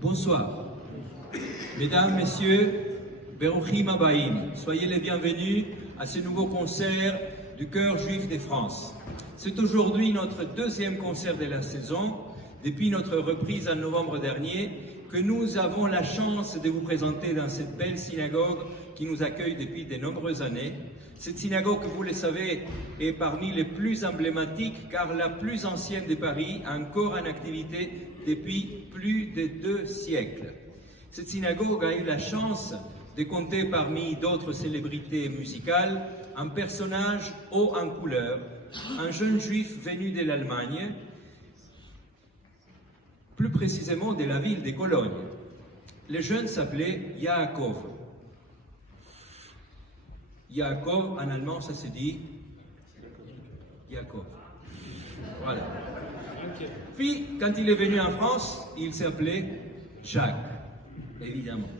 Bonsoir. Mesdames, Messieurs, Beruchim Habayim, soyez les bienvenus à ce nouveau concert du Chœur Juif de France. C'est aujourd'hui notre deuxième concert de la saison, depuis notre reprise en novembre dernier, que nous avons la chance de vous présenter dans cette belle synagogue qui nous accueille depuis de nombreuses années. Cette synagogue, vous le savez, est parmi les plus emblématiques car la plus ancienne de Paris, encore en activité depuis plus de 2 siècles. Cette synagogue a eu la chance de compter parmi d'autres célébrités musicales un personnage haut en couleur, un jeune juif venu de l'Allemagne, plus précisément de la ville de Cologne. Le jeune s'appelait Yaakov. Yaakov, en allemand, ça se dit Yaakov. Voilà. Puis, quand il est venu en France, il s'appelait Jacques, évidemment.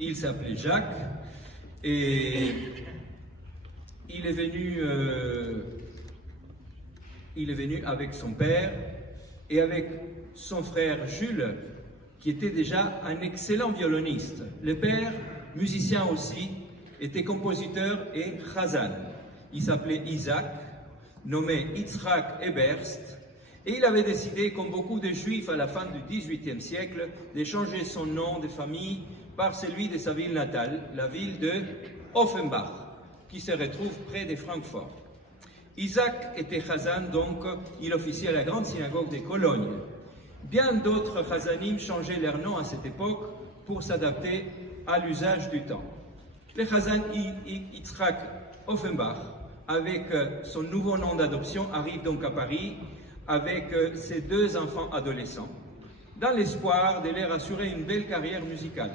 Il s'appelait Jacques et il est venu avec son père et avec son frère Jules, qui était déjà un excellent violoniste. Le père, musicien aussi, était compositeur et chazan. Il s'appelait Isaac, nommé Yitzhak Eberst, et il avait décidé, comme beaucoup de juifs à la fin du XVIIIe siècle, de changer son nom de famille par celui de sa ville natale, la ville de Offenbach, qui se retrouve près de Francfort. Isaac était chazan, donc il officiait à la grande synagogue de Cologne. Bien d'autres chazanim changeaient leur nom à cette époque pour s'adapter à l'usage du temps. Le chazan Yitzhak Offenbach, avec son nouveau nom d'adoption, arrive donc à Paris avec ses 2 enfants adolescents, dans l'espoir de leur assurer une belle carrière musicale.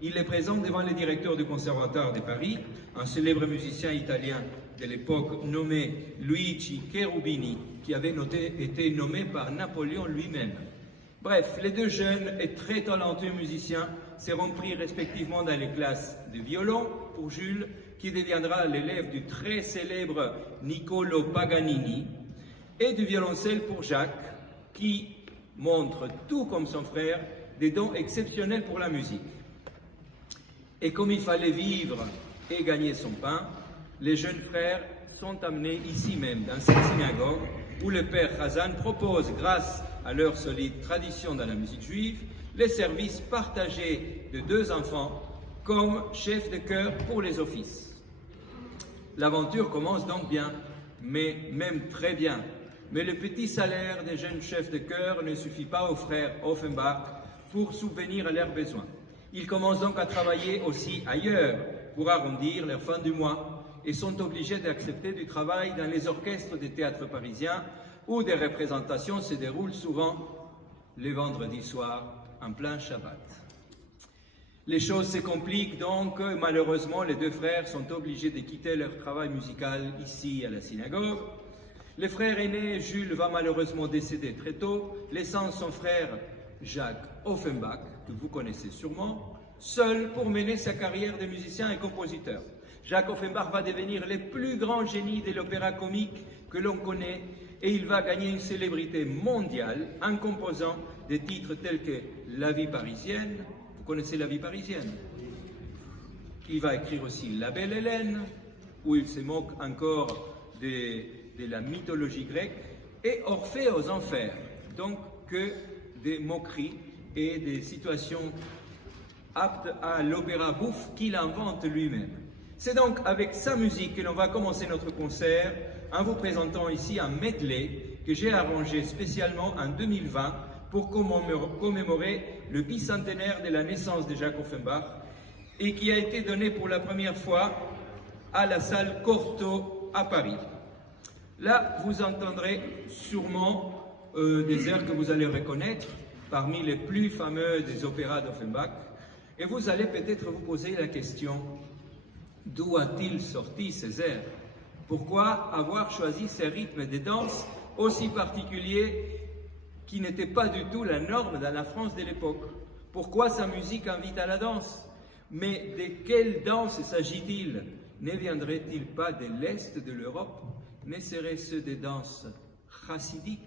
Il les présente devant le directeur du Conservatoire de Paris, un célèbre musicien italien de l'époque nommé Luigi Cherubini, qui avait été nommé par Napoléon lui-même. Bref, les 2 jeunes et très talentueux musiciens seront pris respectivement dans les classes de violon pour Jules, qui deviendra l'élève du très célèbre Niccolo Paganini, et du violoncelle pour Jacques, qui montre, tout comme son frère, des dons exceptionnels pour la musique. Et comme il fallait vivre et gagner son pain, les jeunes frères sont amenés ici même, dans cette synagogue, où le père Chazan propose, grâce à leur solide tradition dans la musique juive, les services partagés de 2 enfants comme chef de chœur pour les offices. L'aventure commence donc bien, mais même très bien. Mais le petit salaire des jeunes chefs de chœur ne suffit pas aux frères Offenbach pour subvenir à leurs besoins. Ils commencent donc à travailler aussi ailleurs pour arrondir leur fin du mois et sont obligés d'accepter du travail dans les orchestres des théâtres parisiens où des représentations se déroulent souvent les vendredis soirs en plein Shabbat. Les choses se compliquent donc, malheureusement les 2 frères sont obligés de quitter leur travail musical ici à la synagogue. Le frère aîné, Jules, va malheureusement décéder très tôt, laissant son frère Jacques Offenbach, que vous connaissez sûrement, seul pour mener sa carrière de musicien et compositeur. Jacques Offenbach va devenir le plus grand génie de l'opéra comique que l'on connaît et il va gagner une célébrité mondiale en composant des titres tels que La vie parisienne. Vous connaissez La vie parisienne? Il va écrire aussi La belle Hélène, où il se moque encore de la mythologie grecque, et Orphée aux enfers, donc que des moqueries et des situations aptes à l'opéra bouffe qu'il invente lui-même. C'est donc avec sa musique que l'on va commencer notre concert en vous présentant ici un medley que j'ai arrangé spécialement en 2020 pour commémorer le bicentenaire de la naissance de Jacques Offenbach et qui a été donné pour la première fois à la salle Cortot à Paris. Là, vous entendrez sûrement des airs que vous allez reconnaître parmi les plus fameux des opéras d'Offenbach et vous allez peut-être vous poser la question: d'où a-t-il sorti ces airs? Pourquoi avoir choisi ces rythmes de danse aussi particuliers qui n'étaient pas du tout la norme dans la France de l'époque? Pourquoi sa musique invite à la danse? Mais de quelle danse s'agit-il? Ne viendrait-il pas de l'Est de l'Europe? Ne serait-ce des danses chassidiques?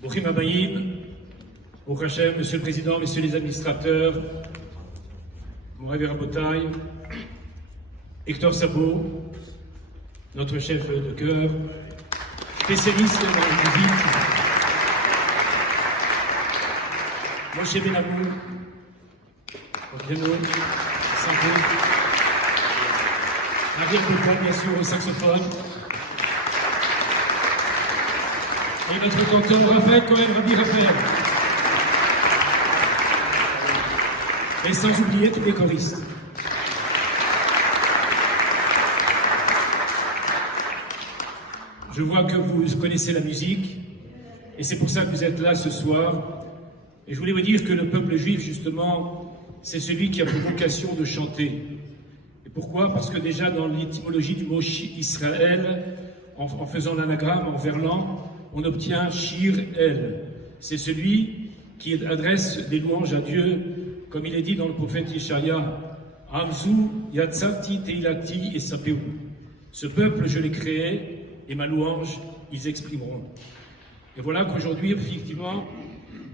Brouchim Habayim, Baruch Hashem, Monsieur le Président, Messieurs les administrateurs, Moravi Rabotai, Hector Sabot, notre chef de chœur, spécialiste dans la musique, Moshe Benamou, au piano, Sanko, Ariel Botan, bien sûr, au saxophone, et notre canteur Raphaël Cohen, Rabbi Raphaël. Et sans oublier tous les choristes. Je vois que vous connaissez la musique, et c'est pour ça que vous êtes là ce soir. Et je voulais vous dire que le peuple juif, justement, c'est celui qui a pour vocation de chanter. Et pourquoi? Parce que déjà dans l'étymologie du mot Israël, en faisant l'anagramme, en verlan, on obtient Shir El. C'est celui qui adresse des louanges à Dieu, comme il est dit dans le prophète Yeshaïa, Amzu Yatsarti Teilati et Sapeu. Ce peuple, je l'ai créé, et ma louange, ils exprimeront. Et voilà qu'aujourd'hui, effectivement,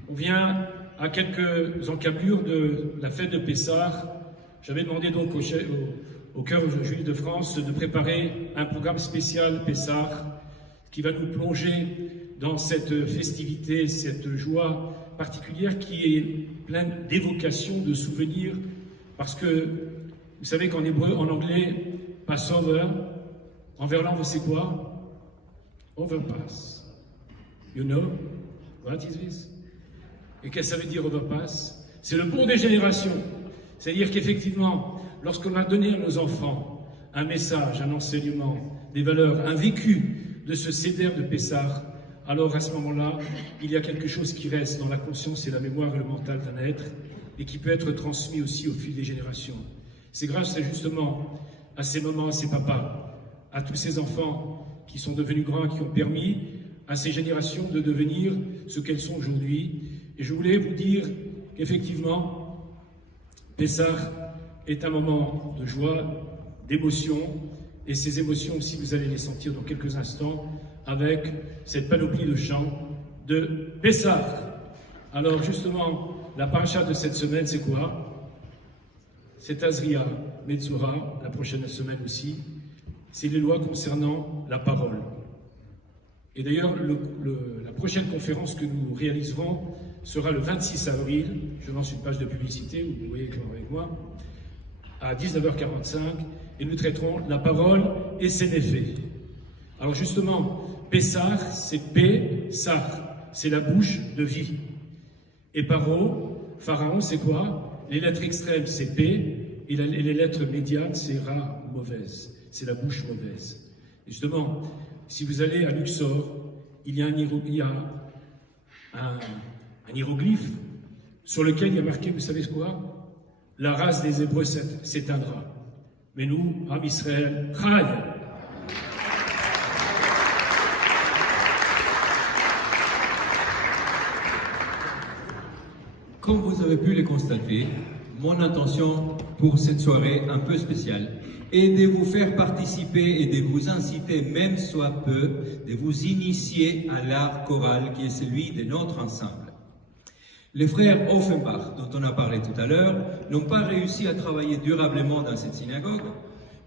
on vient à quelques encablures de la fête de Pessah. J'avais demandé donc au Chœur juif de France de préparer un programme spécial Pessah qui va nous plonger dans cette festivité, cette joie particulière qui est pleine d'évocations, de souvenirs, parce que vous savez qu'en hébreu, en anglais, Passover, en verlan, vous savez quoi? Overpass. You know what is this? Et qu'est-ce que ça veut dire overpass? C'est le pont des générations. C'est-à-dire qu'effectivement, lorsqu'on va donner à nos enfants un message, un enseignement, des valeurs, un vécu de ce Seder de Pessah, alors à ce moment-là, il y a quelque chose qui reste dans la conscience et la mémoire et le mental d'un être et qui peut être transmis aussi au fil des générations. C'est grâce justement à ces moments, à ces papas, à tous ces enfants qui sont devenus grands, qui ont permis à ces générations de devenir ce qu'elles sont aujourd'hui. Et je voulais vous dire qu'effectivement, Pessah est un moment de joie, d'émotion, Et ces émotions aussi, vous allez les sentir dans quelques instants avec cette panoplie de chants de Pessah. Alors justement, la paracha de cette semaine, c'est quoi? C'est Azria, Metzora, la prochaine semaine aussi. C'est les lois concernant la parole. Et d'ailleurs, la prochaine conférence que nous réaliserons sera le 26 avril. Je lance une page de publicité, vous voyez avec moi, à 19h45, et nous traiterons la parole et ses méfaits. Alors justement, Pessah, c'est Pessah, c'est la bouche de vie. Et Pharaon, c'est quoi? Les lettres extrêmes, c'est P, et les lettres médianes, c'est Ra, mauvaise. C'est la bouche mauvaise. Et justement, si vous allez à Luxor, il y a un hiéroglyphe sur lequel il y a marqué, vous savez quoi? La race des Hébreux s'éteindra. Mais nous, Am Israël, Chai. Comme vous avez pu le constater, mon intention pour cette soirée un peu spéciale est de vous faire participer et de vous inciter, même soit peu, de vous initier à l'art choral qui est celui de notre ensemble. Les frères Offenbach, dont on a parlé tout à l'heure, n'ont pas réussi à travailler durablement dans cette synagogue,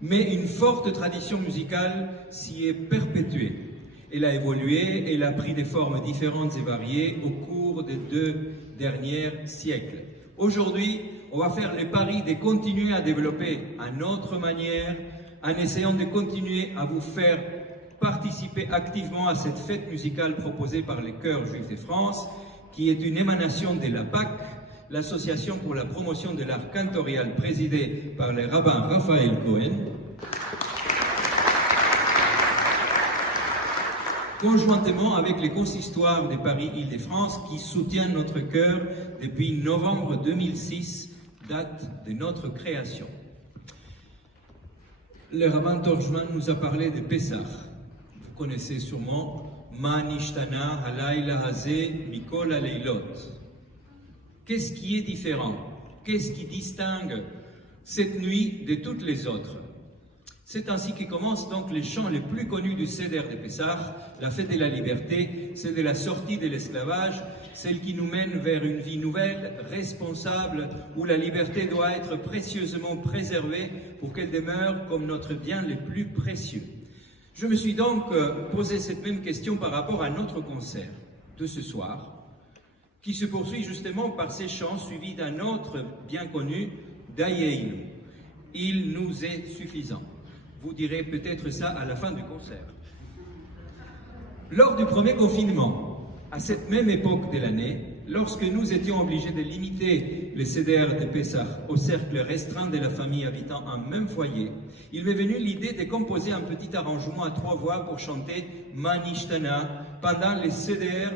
mais une forte tradition musicale s'y est perpétuée. Elle a évolué, elle a pris des formes différentes et variées au cours des 2 derniers siècles. Aujourd'hui, on va faire le pari de continuer à développer à notre manière, en essayant de continuer à vous faire participer activement à cette fête musicale proposée par les chœurs juifs de France, qui est une émanation de la PAC, l'association pour la promotion de l'art cantorial présidée par le rabbin Raphaël Cohen, conjointement avec les consistoires de Paris-Île-de-France qui soutiennent notre chœur depuis novembre 2006, date de notre création. Le rabbin Torjman nous a parlé de Pessah. Vous connaissez sûrement Ma nishtana halayla hazeh mikol haleilot. Qu'est-ce qui est différent? Qu'est-ce qui distingue cette nuit de toutes les autres? C'est ainsi que commencent donc les chants les plus connus du Seder de Pessah, la fête de la liberté, celle de la sortie de l'esclavage, celle qui nous mène vers une vie nouvelle, responsable, où la liberté doit être précieusement préservée pour qu'elle demeure comme notre bien le plus précieux. Je me suis donc posé cette même question par rapport à notre concert de ce soir, qui se poursuit justement par ces chants suivis d'un autre bien connu, Dayeinu. Il nous est suffisant. Vous direz peut-être ça à la fin du concert. Lors du premier confinement, à cette même époque de l'année, lorsque nous étions obligés de limiter le Seder de Pessah au cercle restreint de la famille habitant un même foyer, il m'est venu l'idée de composer un petit arrangement à 3 voix pour chanter Ma nishtana pendant le Seder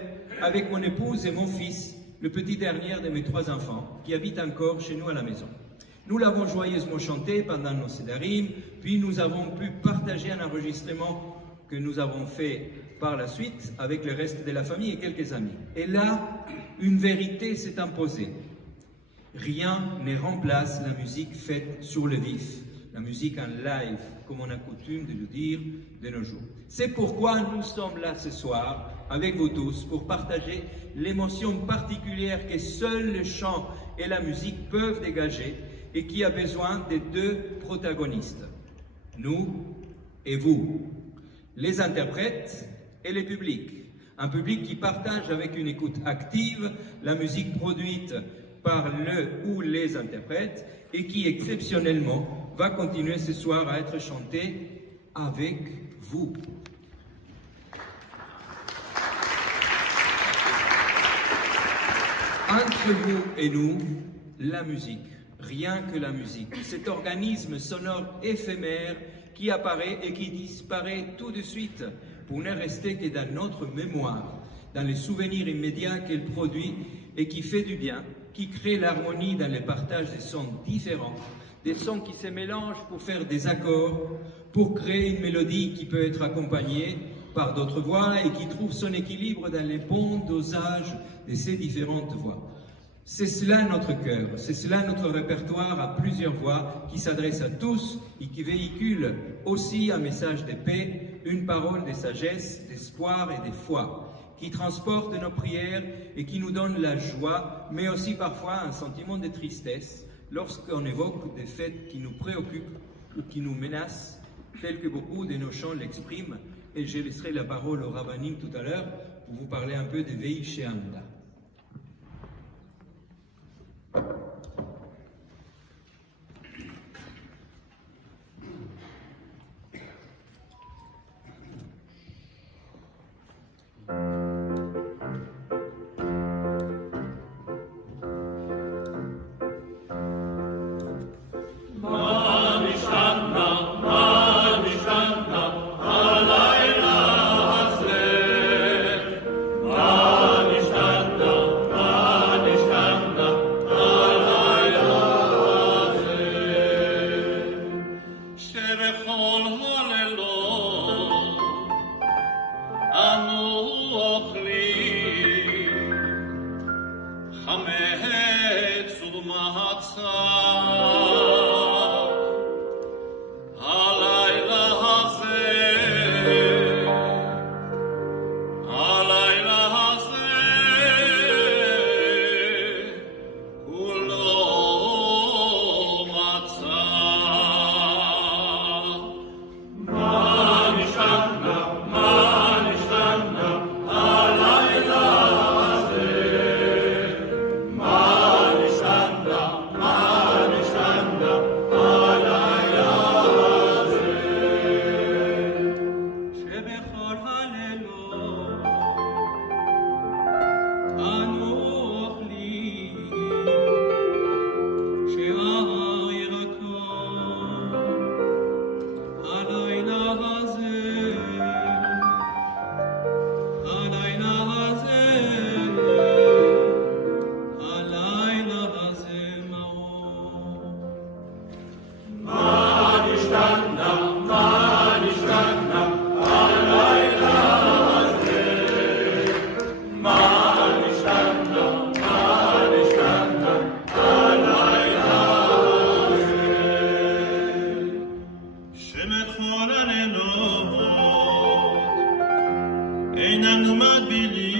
avec mon épouse et mon fils, le petit dernier de mes 3 enfants, qui habitent encore chez nous à la maison. Nous l'avons joyeusement chanté pendant nos Sédarim, puis nous avons pu partager un enregistrement que nous avons fait par la suite avec le reste de la famille et quelques amis. Et là, une vérité s'est imposée. Rien ne remplace la musique faite sur le vif, la musique en live, comme on a coutume de le dire de nos jours. C'est pourquoi nous sommes là ce soir, avec vous tous, pour partager l'émotion particulière que seuls le chant et la musique peuvent dégager, et qui a besoin des 2 protagonistes, nous et vous, les interprètes et le public. Un public qui partage avec une écoute active la musique produite par le ou les interprètes et qui exceptionnellement va continuer ce soir à être chanté avec vous. Entre vous et nous, la musique. Rien que la musique, cet organisme sonore éphémère qui apparaît et qui disparaît tout de suite pour ne rester que dans notre mémoire, dans les souvenirs immédiats qu'elle produit et qui fait du bien, qui crée l'harmonie dans le partage des sons différents, des sons qui se mélangent pour faire des accords, pour créer une mélodie qui peut être accompagnée par d'autres voix et qui trouve son équilibre dans les bons dosages de ces différentes voix. C'est cela notre cœur, c'est cela notre répertoire à plusieurs voix qui s'adresse à tous et qui véhicule aussi un message de paix, une parole de sagesse, d'espoir et de foi, qui transporte nos prières et qui nous donne la joie, mais aussi parfois un sentiment de tristesse lorsqu'on évoque des faits qui nous préoccupent ou qui nous menacent, tels que beaucoup de nos chants l'expriment, et je laisserai la parole au Rabbanim tout à l'heure pour vous parler un peu de Veil She'amda. Die, die,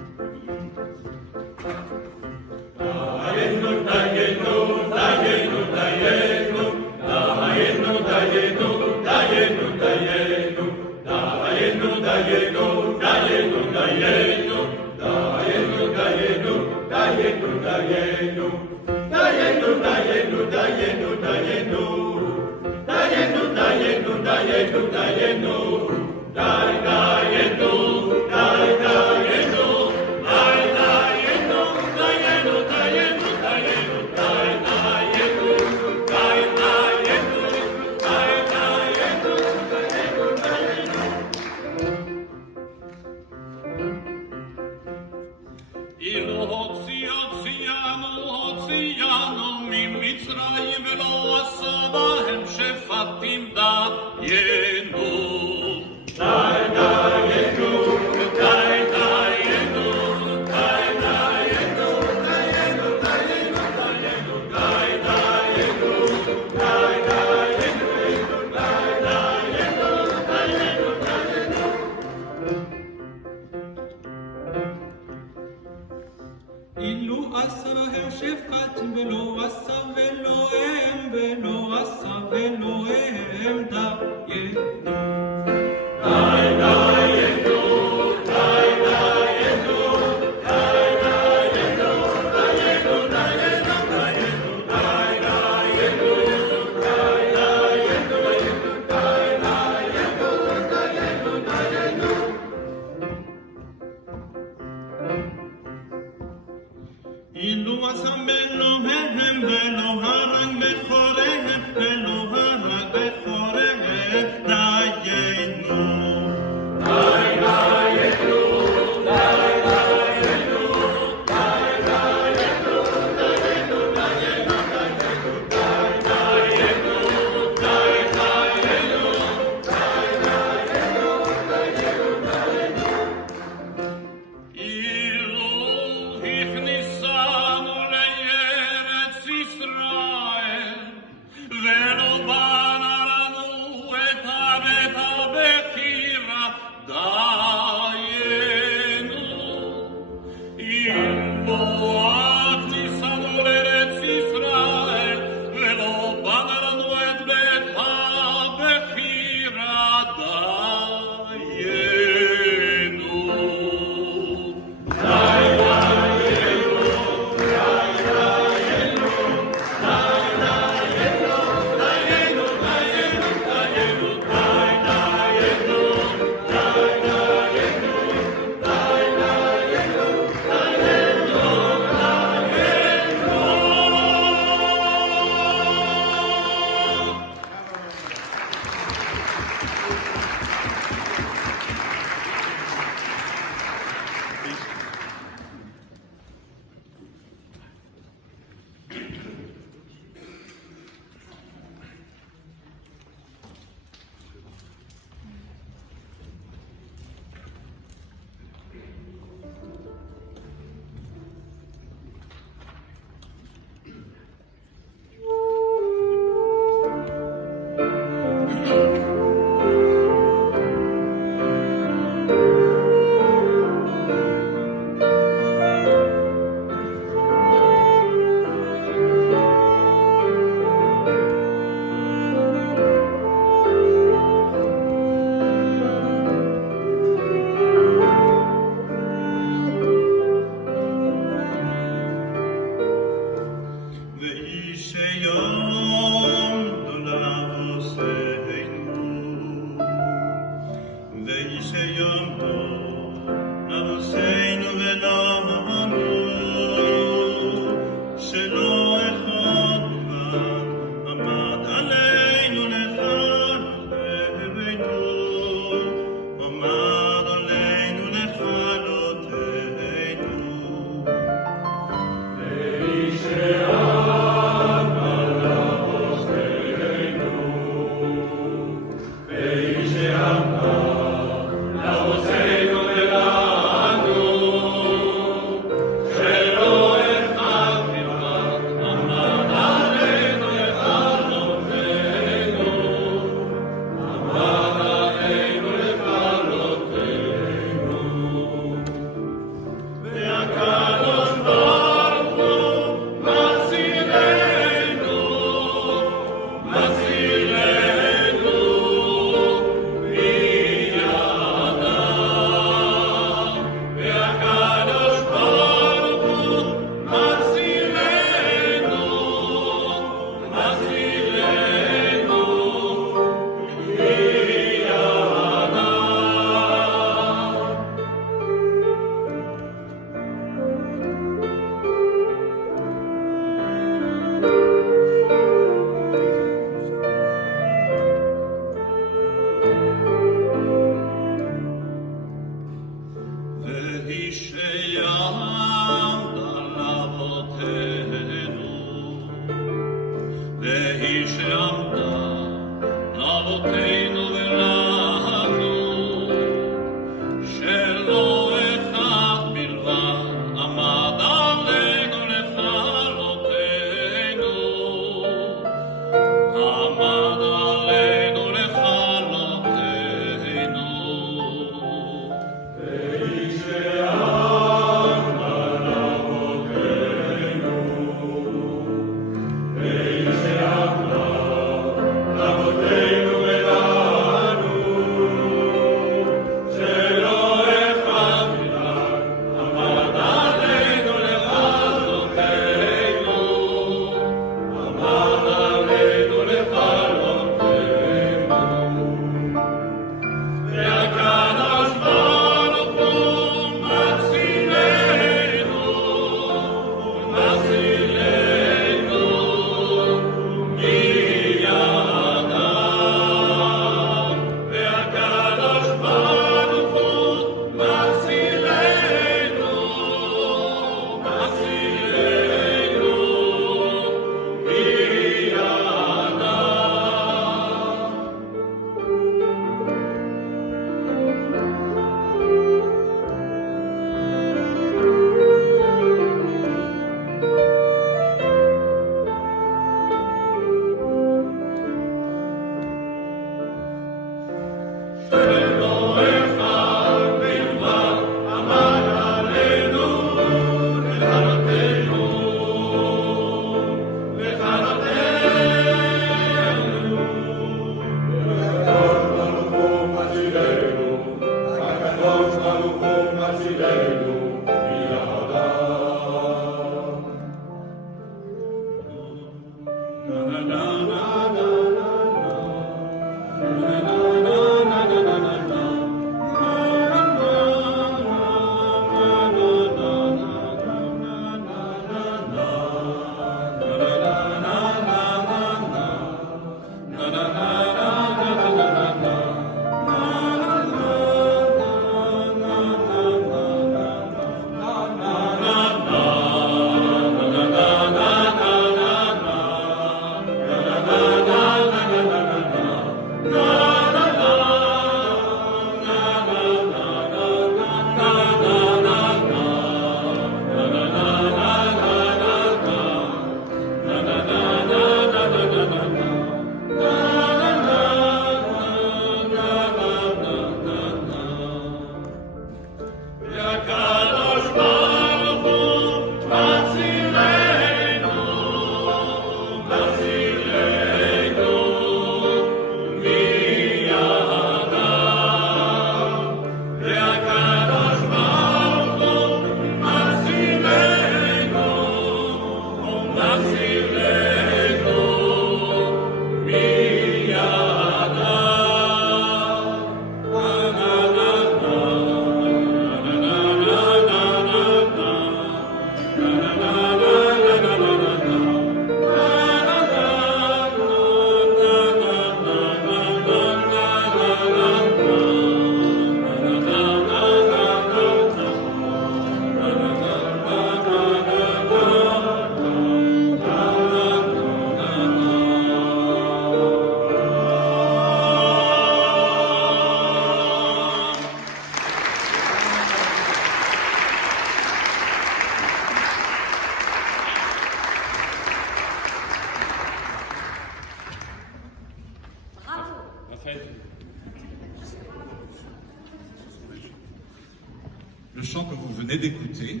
Le chant que vous venez d'écouter,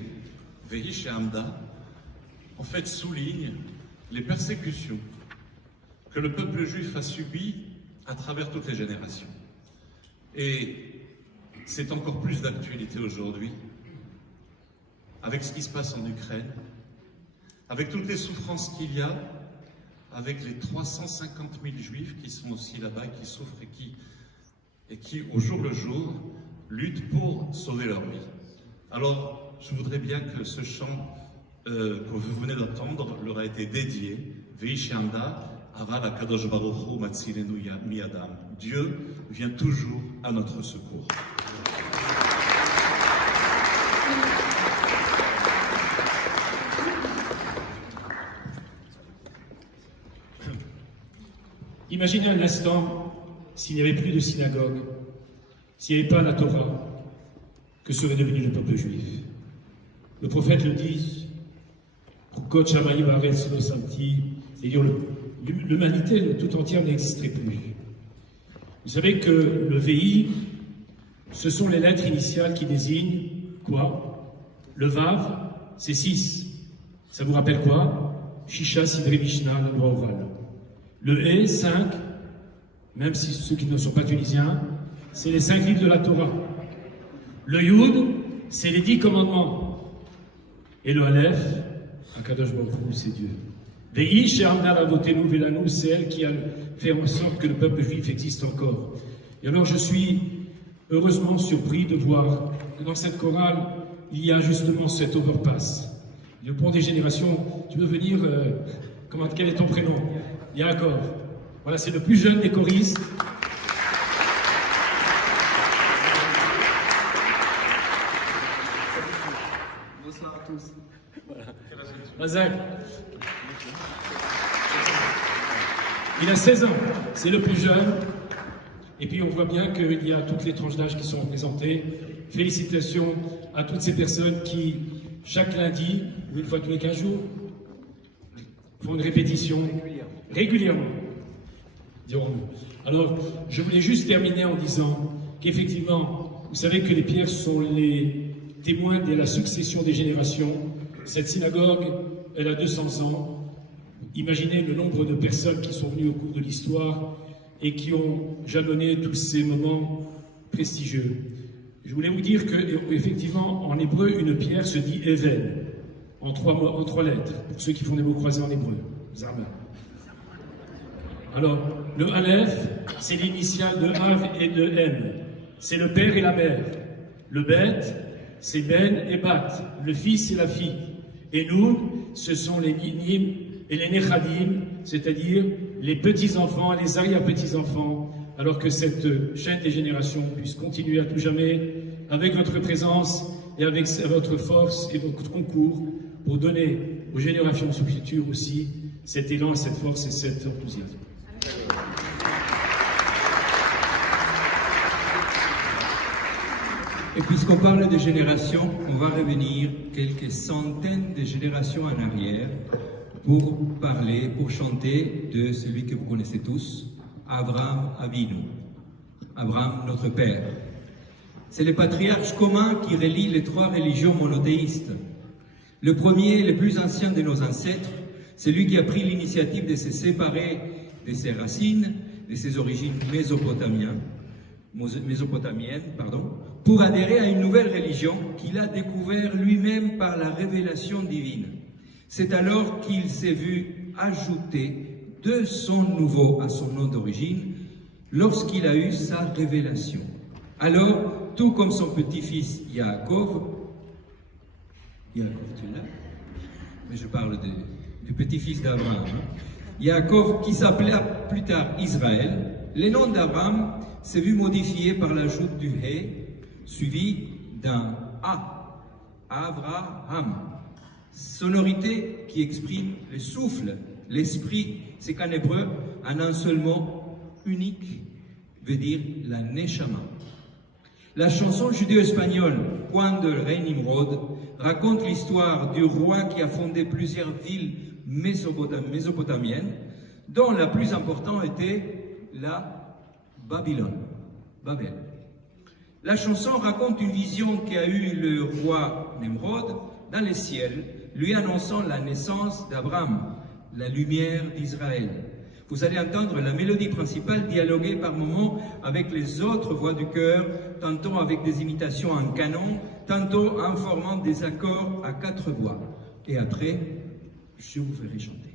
Vehi She'amda, en fait souligne les persécutions que le peuple juif a subies à travers toutes les générations. Et c'est encore plus d'actualité aujourd'hui, avec ce qui se passe en Ukraine, avec toutes les souffrances qu'il y a, avec les 350 000 juifs qui sont aussi là-bas, qui souffrent et qui, au jour le jour, luttent pour sauver leur vie. Alors, je voudrais bien que ce chant que vous venez d'entendre leur a été dédié. Vehi She'amda, Aval HaKadosh Baruch Hu Matzilenu Miyadam. Dieu vient toujours à notre secours. Imaginez un instant s'il n'y avait plus de synagogue, s'il n'y avait pas la Torah, que serait devenu le peuple juif. Le prophète le dit, c'est-à-dire l'humanité tout entière n'existerait plus. Vous savez que le VI, ce sont les lettres initiales qui désignent quoi? Le Vav, c'est 6. Ça vous rappelle quoi? Shisha, Sidré, Mishnah, le droit oral. Le E, 5, même si ceux qui ne sont pas tunisiens, c'est les 5 livres de la Torah. Le Yud, c'est les 10 commandements. Et le Aleph, Akadosh Baruch Hu, c'est Dieu. Vehi She'amda Avotenu Velanu, c'est elle qui a fait en sorte que le peuple juif existe encore. Et alors je suis heureusement surpris de voir que dans cette chorale, il y a justement cet overpass. Pour des générations, tu veux venir, quel est ton prénom? Yaakov. Voilà, c'est le plus jeune des choristes. Bonsoir à tous. Voilà. Razak. Il a 16 ans, c'est le plus jeune. Et puis on voit bien qu'il y a toutes les tranches d'âge qui sont représentées. Félicitations à toutes ces personnes qui, chaque lundi, ou une fois tous les 15 jours, font une répétition régulièrement, dirons-nous. Alors, je voulais juste terminer en disant qu'effectivement, vous savez que les pierres sont les témoins de la succession des générations. Cette synagogue, elle a 200 ans. Imaginez le nombre de personnes qui sont venues au cours de l'histoire et qui ont jalonné tous ces moments prestigieux. Je voulais vous dire que, effectivement, en hébreu, une pierre se dit Even, en trois lettres, pour ceux qui font des mots croisés en hébreu. Zarma. Alors, le Aleph, c'est l'initiale de Av et de M. C'est le père et la mère. Le Bet, c'est Ben et Bat, le fils et la fille. Et nous, ce sont les Ninim et les Nechadim, c'est-à-dire les petits-enfants et les arrière-petits-enfants, alors que cette chaîne des générations puisse continuer à tout jamais avec votre présence et avec votre force et votre concours pour donner aux générations futures aussi cet élan, cette force et cet enthousiasme. Et puisqu'on parle de générations, on va revenir quelques centaines de générations en arrière pour parler, pour chanter de celui que vous connaissez tous, Abraham Avinu, Abraham notre Père. C'est le patriarche commun qui relie les trois religions monothéistes. Le premier, le plus ancien de nos ancêtres, c'est lui qui a pris l'initiative de se séparer de ses racines, de ses origines mésopotamiennes, pour adhérer à une nouvelle religion qu'il a découvert lui-même par la révélation divine. C'est alors qu'il s'est vu ajouter deux sons nouveaux à son nom d'origine lorsqu'il a eu sa révélation. Alors, tout comme son petit-fils Yaakov, tu l'as, mais je parle du petit-fils d'Abraham, Yaakov, qui s'appelait plus tard Israël, le nom d'Abraham s'est vu modifié par l'ajout du He, suivi d'un A, Avraham, sonorité qui exprime le souffle, l'esprit. C'est qu'en hébreu, en un seul mot unique, veut dire la Neshama. La chanson judéo-espagnole Cuando el rey Nimrod raconte l'histoire du roi qui a fondé plusieurs villes mésopotamiennes, dont la plus importante était la Babylone, Babel. La chanson raconte une vision qu'a eue le roi Nemrod dans les ciels, lui annonçant la naissance d'Abraham, la lumière d'Israël. Vous allez entendre la mélodie principale dialoguer par moments avec les autres voix du chœur, tantôt avec des imitations en canon, tantôt en formant des accords à 4 voix. Et après, je vous ferai chanter.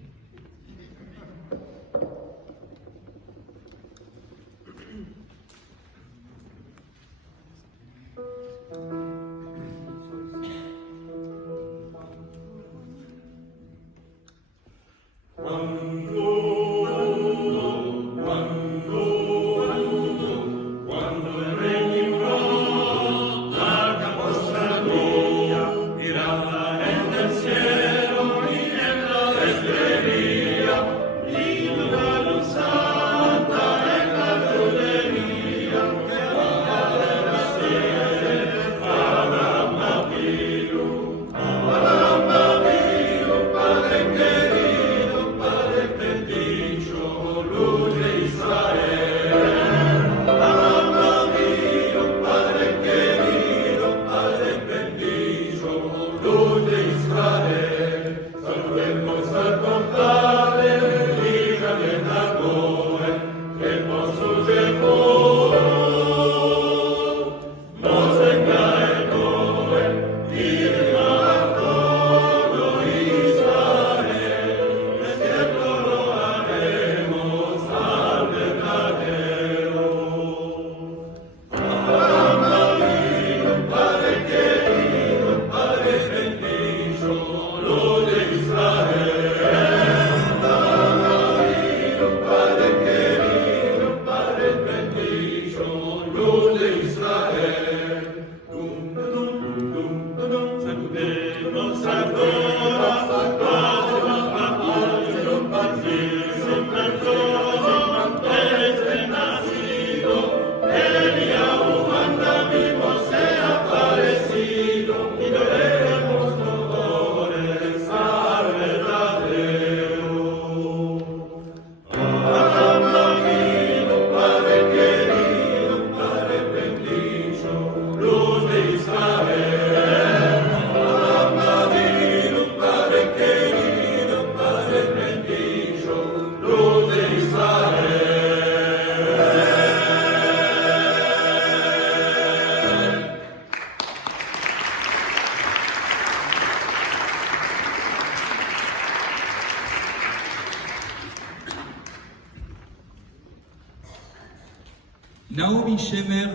Naomi Shemer,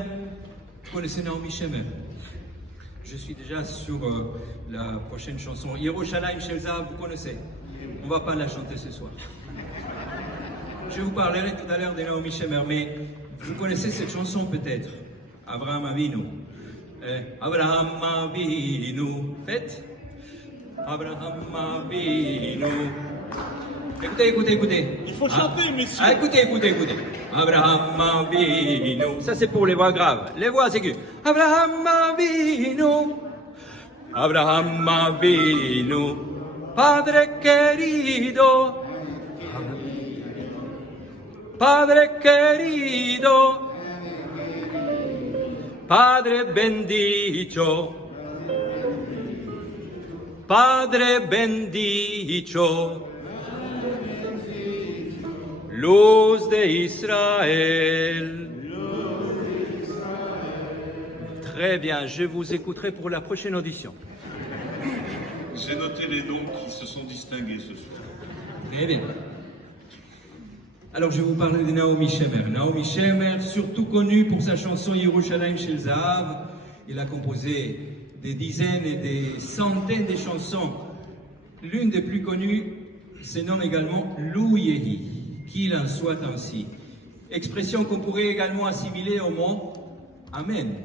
vous connaissez Naomi Shemer? Je suis déjà sur la prochaine chanson. Yerushalayim Shel Zahav, vous connaissez? On ne va pas la chanter ce soir. Je vous parlerai tout à l'heure de Naomi Shemer, mais vous connaissez cette chanson peut-être? Abraham Avinu. Abraham Avinu. Faites. Abraham Avinu. Écoutez. Il faut chanter, messieurs. Écoutez. Abraham Avinu. Ça, c'est pour les voix graves. Les voix aiguës. Abraham Avinu. Abraham Avinu. Padre querido. Padre querido. Padre bendito. Padre bendito. Luz de Israël. Très bien, je vous écouterai pour la prochaine audition. J'ai noté les noms qui se sont distingués ce soir. Très bien. Alors je vais vous parler de Naomi Shemer. Naomi Shemer, surtout connue pour sa chanson Yerushalayim Shel Zahav, il a composé des dizaines et des centaines de chansons. L'une des plus connues se nomme également Lou Yehi. Qu'il en soit ainsi. Expression qu'on pourrait également assimiler au mot Amen.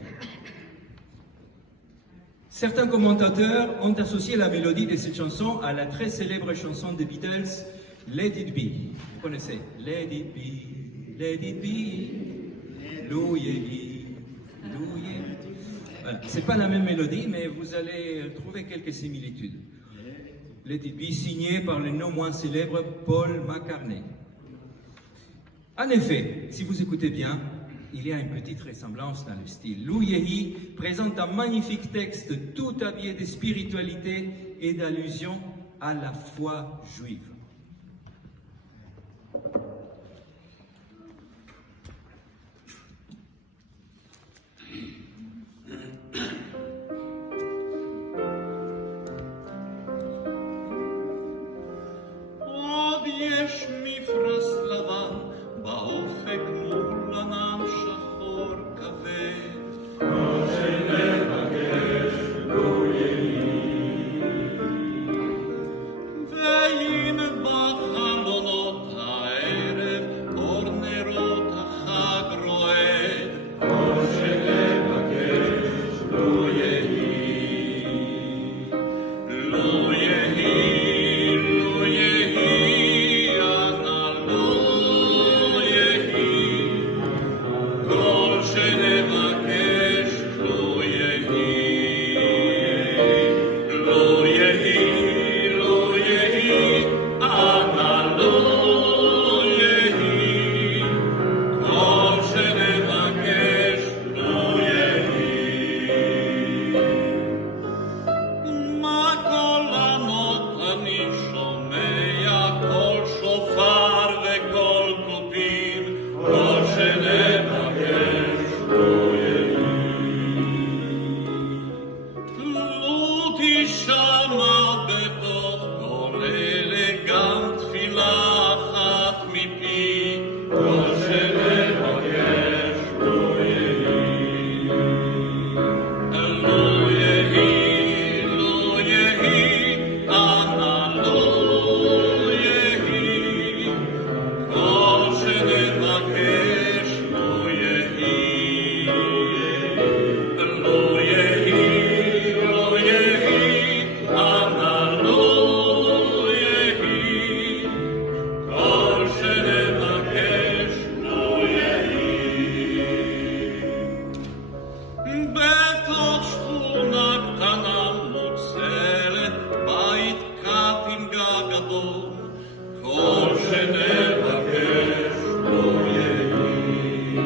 Certains commentateurs ont associé la mélodie de cette chanson à la très célèbre chanson des Beatles, Let It Be. Vous connaissez? Let It Be, Let It Be, Lou Yehi, Lou Yehi. Voilà. C'est pas la même mélodie, mais vous allez trouver quelques similitudes. Let It Be, signé par le non moins célèbre Paul McCartney. En effet, si vous écoutez bien, il y a une petite ressemblance dans le style. Lou Yehi présente un magnifique texte tout habillé de spiritualité et d'allusion à la foi juive. עוד יש מפרש לבן באופק מול ענן שחור כבד. והנה בחלונות הערב אור נרות החג רועד. לו יהי, לו יהי, לו יהי, אנא לו יהי, כל שנבקש לו יהי, לו יהי, לו יהי, אנא לו יהי, כל שנבקש לו יהי. מה כל ענות אני שומע, קול שופר וקול תופים, כל שנבקש לו יהי. לו תשמע בתוך כל אלה גם תפילה אחת מפי, כל שנבקש לו יהי. לו יהי, לו יהי, אנא לו יהי, כל שנבקש לו יהי. לו יהי, לו יהי, אנא לו יהי, כל שנבקש לו יהי. בתוך שכונה קטנה מוצלת, בית קט עם גג אדום, כל שנבקש לו יהי.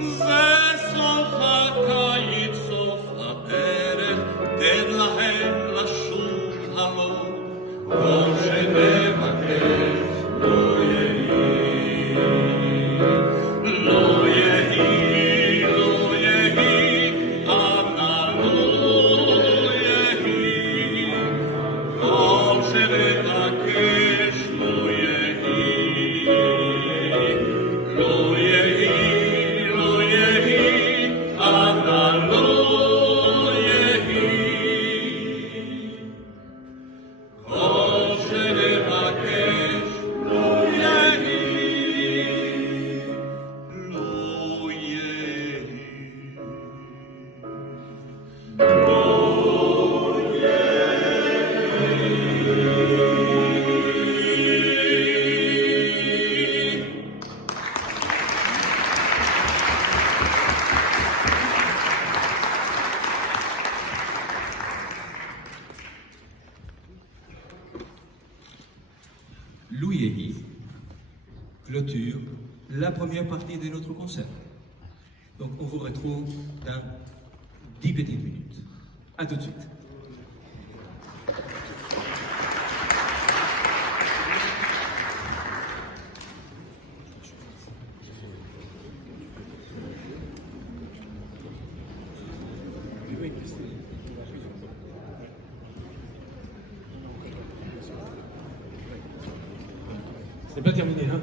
זה סוף הקיץ, סוף הדרך, תן להם לשוב הלום, כל שנבקש לו יהי. לו יהי, לו יהי, אנא לו יהי, כל שנבקש לו יהי. לו יהי, לו יהי, אנא לו יהי, כל שנבקש לו יהי. לו יהי. Lou Yehi clôture la première partie de notre concert. Donc on vous retrouve dans 10 petites minutes. À tout de suite. C'est pas terminé, hein?